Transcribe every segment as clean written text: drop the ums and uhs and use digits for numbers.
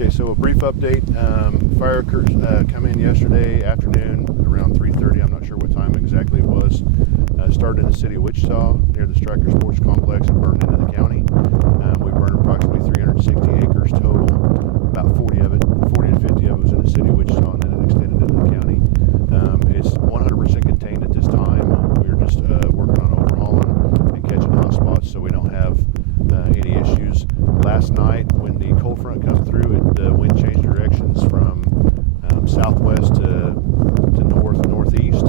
Okay, so a brief update. Fire come in yesterday afternoon around 3:30. I'm not sure what time exactly it was. Started in the city of Wichita near the Striker Sports Complex and burned into the county. We burned approximately 360 acres total. About 40 to 50 of it was in the city of Wichita, and then it extended into the county. It's 100% contained at this time. We're just working on overhauling and catching hot spots so we don't have any issues. Last night when the cold front come through, the wind changed directions from southwest to northeast,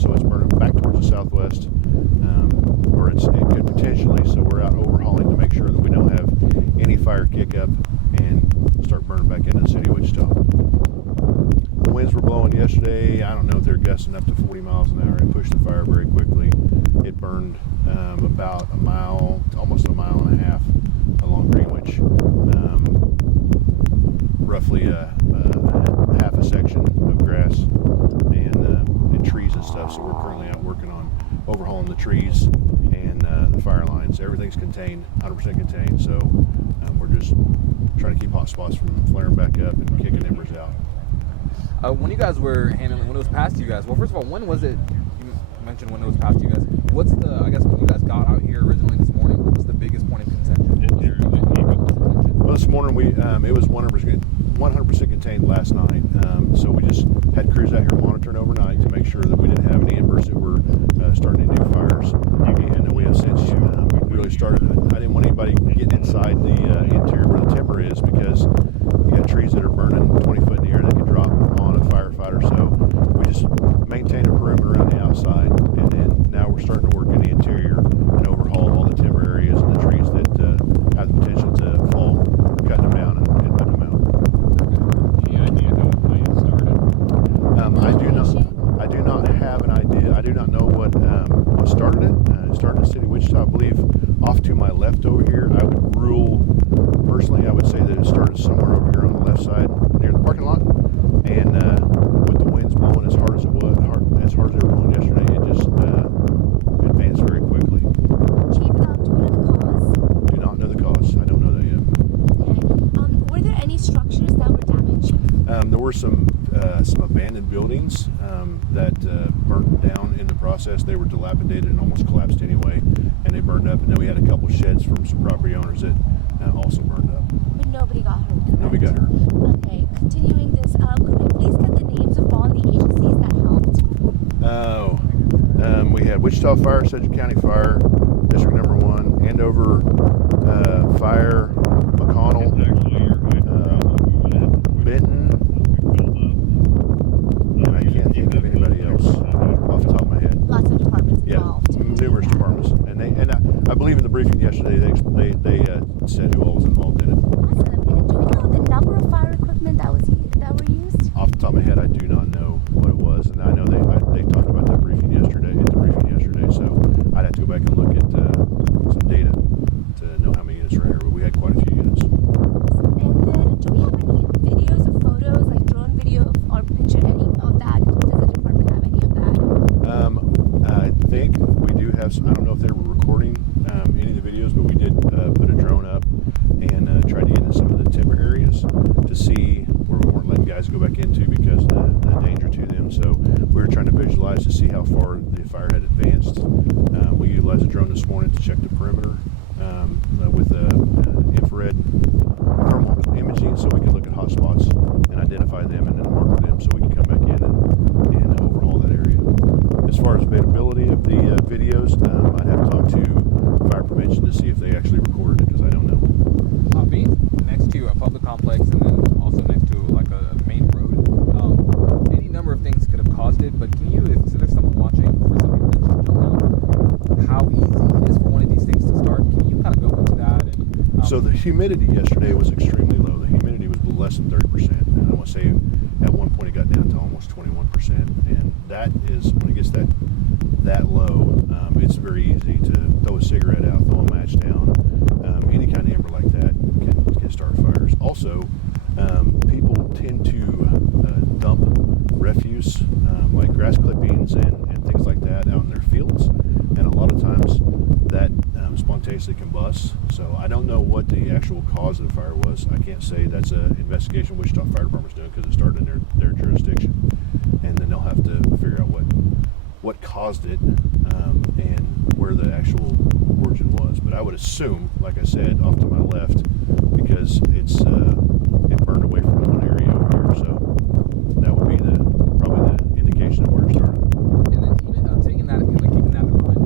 so it's burning back towards the southwest, or it could potentially, so we're out overhauling to make sure that we don't have any fire kick up and start burning back into the city of Wichita. The winds were blowing yesterday. I don't know if they're gusting up to 40 miles an hour. It pushed the fire very quickly. It burned about a mile, almost a mile and a half along Greenwich, roughly half a section of grass and trees and stuff. So we're currently out working on overhauling the trees and the fire lines. Everything's contained, 100% contained. So we're just trying to keep hot spots from flaring back up and kicking embers out. When you guys were handling, when it was passed to you guys, well, first of all, when was it? You mentioned when it was passed to you guys. What's the, I guess, when you guys got out here originally this morning, what was the biggest point of contention? Well, this morning it was 100% contained last night. So we just had crews out here monitoring overnight to make sure that we didn't have any embers that were starting new fires. And we have since we really started. I didn't want anybody getting inside the interior where the timber is, because you got trees that are burning 20 foot in the air that could drop on a firefighter. So we just maintain a perimeter around the outside, and then now we're starting to work in the interior and overhaul all the timber areas and the trees that have the potential to fall, cutting them down and putting them out. Any idea how it started? I do not have an idea. I do not know what started it. It started in the city of Wichita, I believe. Off to my left over here, I would rule, personally, I would say that it started somewhere over here on the left side near the parking lot. And with the winds blowing as hard as it was, as hard as they were blowing yesterday, it just advanced very quickly. Chief, do you know the cause? Do not know the cause. I don't know that yet. Okay. Were there any structures that were damaged? There were some abandoned buildings that burnt down in the process. They were dilapidated and almost collapsed anyway, and they burned up. And then we had a couple sheds from some property owners that also burned up. But nobody got hurt, correct? Nobody got hurt. Okay, continuing this, could we please get the names of all the agencies that helped? We had Wichita Fire, Sedgwick County Fire, District Number 1, Andover Fire, McConnell, Benton, and I can't think of anybody else off the top of my head. Lots of departments involved. Yeah, numerous departments, and I believe in the briefing yesterday they said who all was involved in it. Awesome. And do we know the number of fire equipment that were used? Off the top of my head, I do not know what it was, and I know they talked about that briefing yesterday. So I'd have to go back and look at some data to know how many units were here, but we had quite a few units. And then, do we have any videos or photos, like drone video or picture, any of that? Does the department have any of that? I think we do have some. I don't know if they were recording any of the videos, but we did put a drone up and tried to get in some of the timber areas to see where we weren't letting guys go back into because of the danger to them. So we were trying to visualize to see how far the fire had advanced. We utilized a drone this morning to check the perimeter with infrared thermal imaging, so we could look at hot spots and identify them and then mark them so we can come back in and overhaul that area. As far as availability of the videos, I'd have to talk to fire prevention to see if they actually recorded it, because I don't know. Being next to a public complex and then also next to like a main road, any number of things could have caused it, but can you, if there's someone watching, for some people that just don't know how easy it is for one of these things to start, can you kind of go into that? And, So the humidity yesterday was extremely low. The humidity was less than 30%. And I want to say at one point it got down to almost 21%. And that is, when it gets that low, it's very easy to throw a cigarette out, throw a match down. Any kind of ember like that can start fires. Also, people tend to dump refuse like grass clippings and things like that out in their fields. And a lot of times that spontaneously combust. So I don't know what the actual cause of the fire was. I can't say. That's an investigation Wichita Fire Department's doing because it started in their jurisdiction, and then they'll have to figure out what caused it and where the actual origin was. But I would assume, like I said, off to my left, because it burned away from one area over here. So that would be probably the indication of where it started. And then even taking that, like keeping that in mind,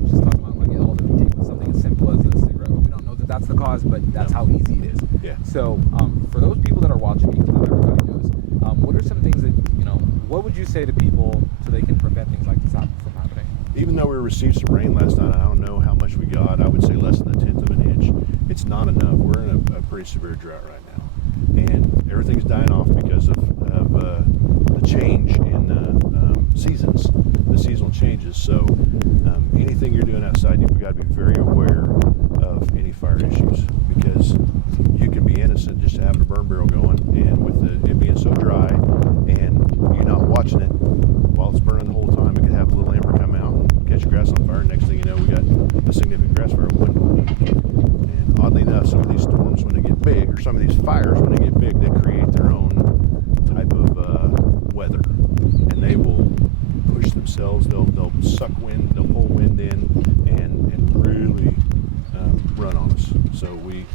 just talking about like all the taking something as simple as a cigarette. We don't know that that's the cause, but that's how easy it is. Yeah. So for those people that are watching, because not everybody knows, what are some things that what would you say to people so they can prevent things like this from happening? Even though we received some rain last night, I don't know how much we got. I would say less than 1/10 of an inch. It's not enough. We're in a pretty severe drought right now, and everything's dying off because of the change in seasons, the seasonal changes. So anything you're doing outside, you've got to be very aware of any fire issues, because you can be innocent just having a burn barrel going, and with it being so dry and you're not watching it while it's burning the whole time, it could have a little ember come out and catch your grass on fire. Next thing you know, we got a significant grass fire. And oddly enough, some of these storms, when they get big, or some of these fires, when they get big, they create their own type of weather, and they will push themselves. They'll suck wind, they'll pull wind in, and really run on us. So we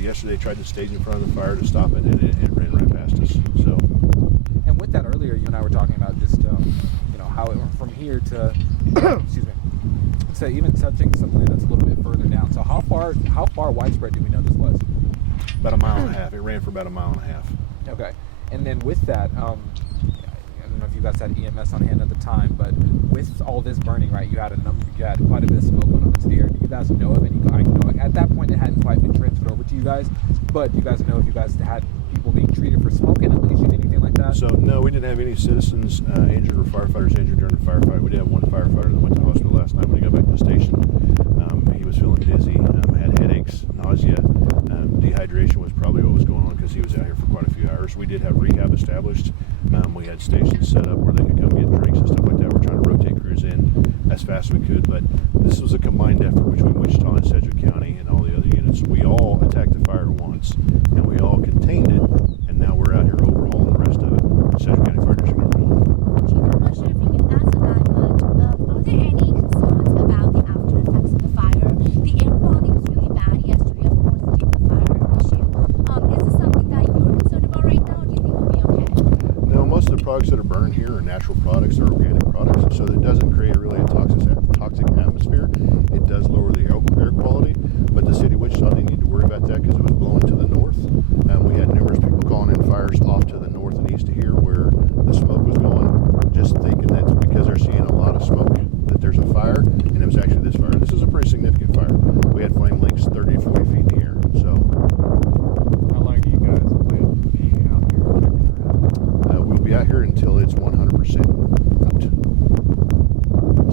yesterday tried to stage in front of the fire to stop it, and it ran right past us. So. And with that earlier, you and I were talking about just how it went from here to excuse me, so even touching something that's a little bit further down. So how far widespread do we know this was? About 1.5 miles. It ran for about 1.5 miles. Okay. And then with that, I don't know if you guys had EMS on hand at the time, but with all this burning, right, you had quite a bit of smoke going up into the air. Do you guys know of any? I know at that point it hadn't quite been transferred over to you guys, but do you guys know if you guys had people being treated for smoking at least, anything like that? So no, we didn't have any citizens injured or firefighters injured during the firefight. We did have one firefighter that went to the hospital last night when he got back to the station. He was feeling dizzy, had headaches, nausea, dehydration was probably what was going on because he was out here for quite a few hours. We did have rehab established. We had stations set up where they could come get drinks and stuff like that. We're trying to rotate crews in as fast as we could, but this was a combined effort between Wichita and Sedgwick County and all the other units. We all attacked the fire at once, and we all contained it, and now we're out here overhauling the rest of it. Sedgwick County Fire District number 1. Chief, I'm not sure if you can answer that, but are there any concerns about the after effects of the fire? The air quality was really bad yesterday, of course, due to the fire issue. Is this something that you're concerned about right now, or do you think we'll be okay? No, most of the products that are burned here are natural products, they're organic products, so that doesn't create really a toxic atmosphere. It does lower the air quality, but the city of Wichita didn't need to worry about that because it was blowing to the north. We had numerous people calling in fires off to the north and east of here where the smoke was going, just thinking that because they're seeing a lot of smoke that there's a fire, and it was actually this fire. This is a pretty significant fire. We had flame lengths 30 to 40 feet in the air. So How long do you guys plan to be out here checking around? we'll be out here until it's 100% out.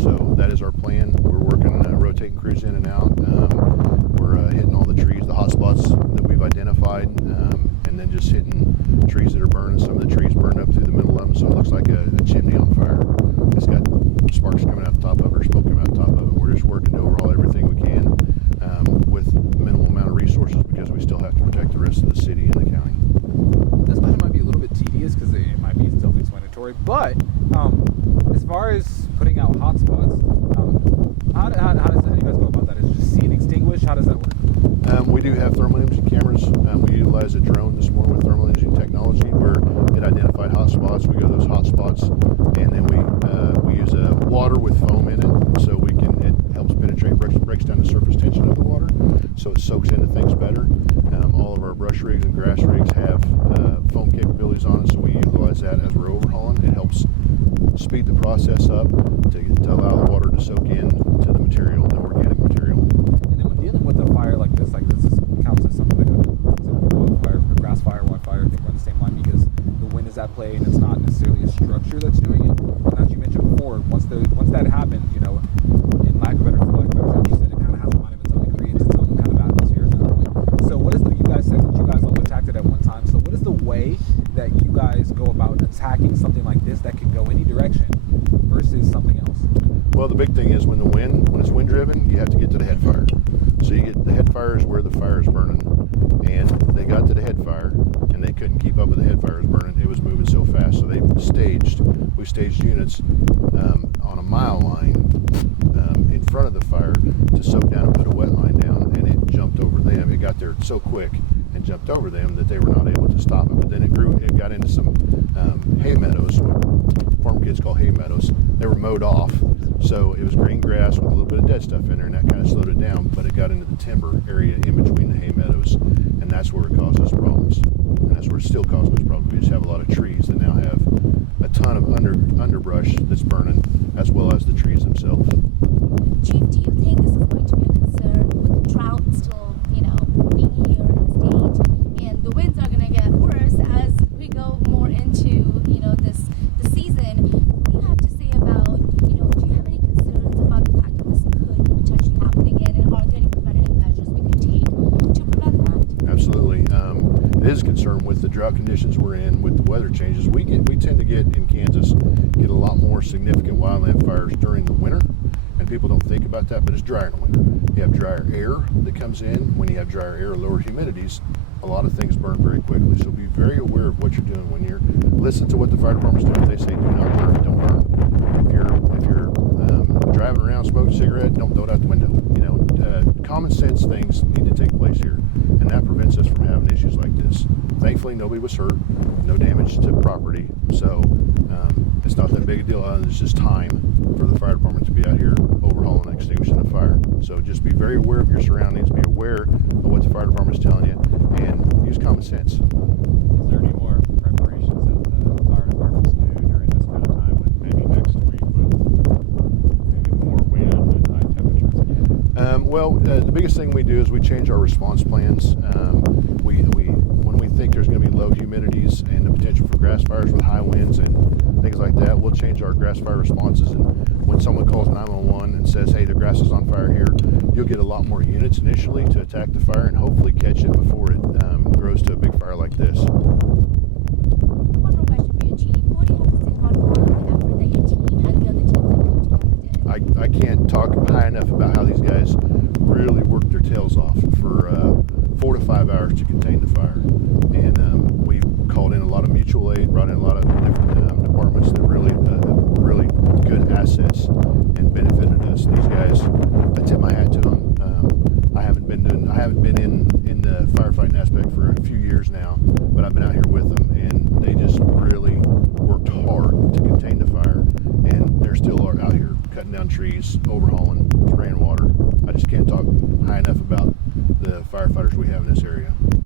So that is our plan. We're working, rotating crews in and out. We're hitting all the trees, the hot spots that we've identified, and then just hitting trees that are burning. Some of the trees burned up through the middle of them, so it looks like a chimney on fire. It's got sparks coming out the top of it, or smoke coming out the top of it. We're just working to overhaul everything we can with minimal amount of resources because we still have to protect the rest of the city and the county. This question might be a little bit tedious because it might be self-explanatory, but as far as putting out hotspots, how do you guys go about that? Is it just see and extinguish? How does that work? We do have thermal imaging cameras. We utilize a drone this morning with thermal imaging technology where it identified hot spots. We go to those hot spots, and then we use water with foam in it, so it helps penetrate, breaks down the surface tension of the water, so it soaks into things better. All of our brush rigs and grass rigs have foam capabilities on it, so we utilize that as we're overhauling. It helps speed the process up to allow the water to soak in to the material, the organic material. And then when dealing with a fire like this counts as something like a wildfire, a grass fire, wildfire, I think we're on the same line because the wind is at play and it's not necessarily a structure that's doing it. And as you mentioned before, once that happens, in lack of better terms, you said it kind of has a mind of its own. It creates its own kind of atmosphere at that point. So you guys said that you guys all attacked it at one time. So what is the way that you guys go about attacking something like this that can go any direction versus something else? Well, the big thing is when it's wind driven, you have to get to the head fire. So you get the head fire is where the fire is burning, and they got to the head fire, and they couldn't keep up with the head fire was burning. It was moving so fast, so we staged units on a mile line in front of the fire to soak down and put a wet line down, and it jumped over them. It got there so quick and jumped over them that they were not able to stop it. But then it got into some hay meadows, what farm kids call hay meadows. They were mowed off, so it was green grass with a little bit of dead stuff in there, and that kind of slowed it down. But it got into the timber area in between the hay meadows, and that's where it caused us problems. And that's where it's still causing us problems. We just have a lot of trees that now have a ton of underbrush that's burning, as well as the trees themselves. Chief, do you think this is going to be a concern with the drought still, being here in the state, and the winds are going to get worse as we go more into, the season? What do you have to say about, do you have any concerns about the fact that this could potentially happen again, and are there any preventative measures we could take to prevent that? Absolutely. It is a concern with the drought conditions we're in, with the weather changes. We tend to get in Kansas, a lot more significant wildland fires during the winter. And people don't think about that, but it's drier in the winter. You have drier air that comes in. When you have drier air, lower humidities, a lot of things burn very quickly. So be very aware of what you're doing when you're listen to what the fire department's doing. If they say do not burn, don't burn. If you're driving around smoking a cigarette, don't throw it out the window. Common sense things need to take place here, and that prevents us from having issues like this. Thankfully, nobody was hurt, no damage to property, so it's not that big a deal. Other than it's just time for the fire department to be out here overhauling and extinguishing the fire. So just be very aware of your surroundings, be aware of what the fire department is telling you, and use common sense. Is there any more preparations that the fire departments do during this kind of time, with maybe next week with maybe more wind and high temperatures again? The biggest thing we do is we change our response plans. When we think there's going to be low humidities and the potential for grass fires with high winds and things like that, we'll change our grass fire responses. And when someone calls 911 and says, hey, the grass is on fire here, you'll get a lot more units initially to attack the fire and hopefully catch it before it grows to a big fire like this. One more question for you, Chief. What do you have to say about all of the effort that your team and the other teams that came together did? I can't talk high enough about how these guys really worked their tails off for 4 to 5 hours to contain the fire. And we called in a lot of mutual aid, brought in a lot of different departments that really good assets and benefited us. These guys, I tip my hat to them. I haven't been in the firefighting aspect for a few years now, but I've been out here with them, and they just really worked hard to contain the fire. And they're still out here cutting down trees, overhauling, spraying water. I just can't talk high enough about the firefighters we have in this area.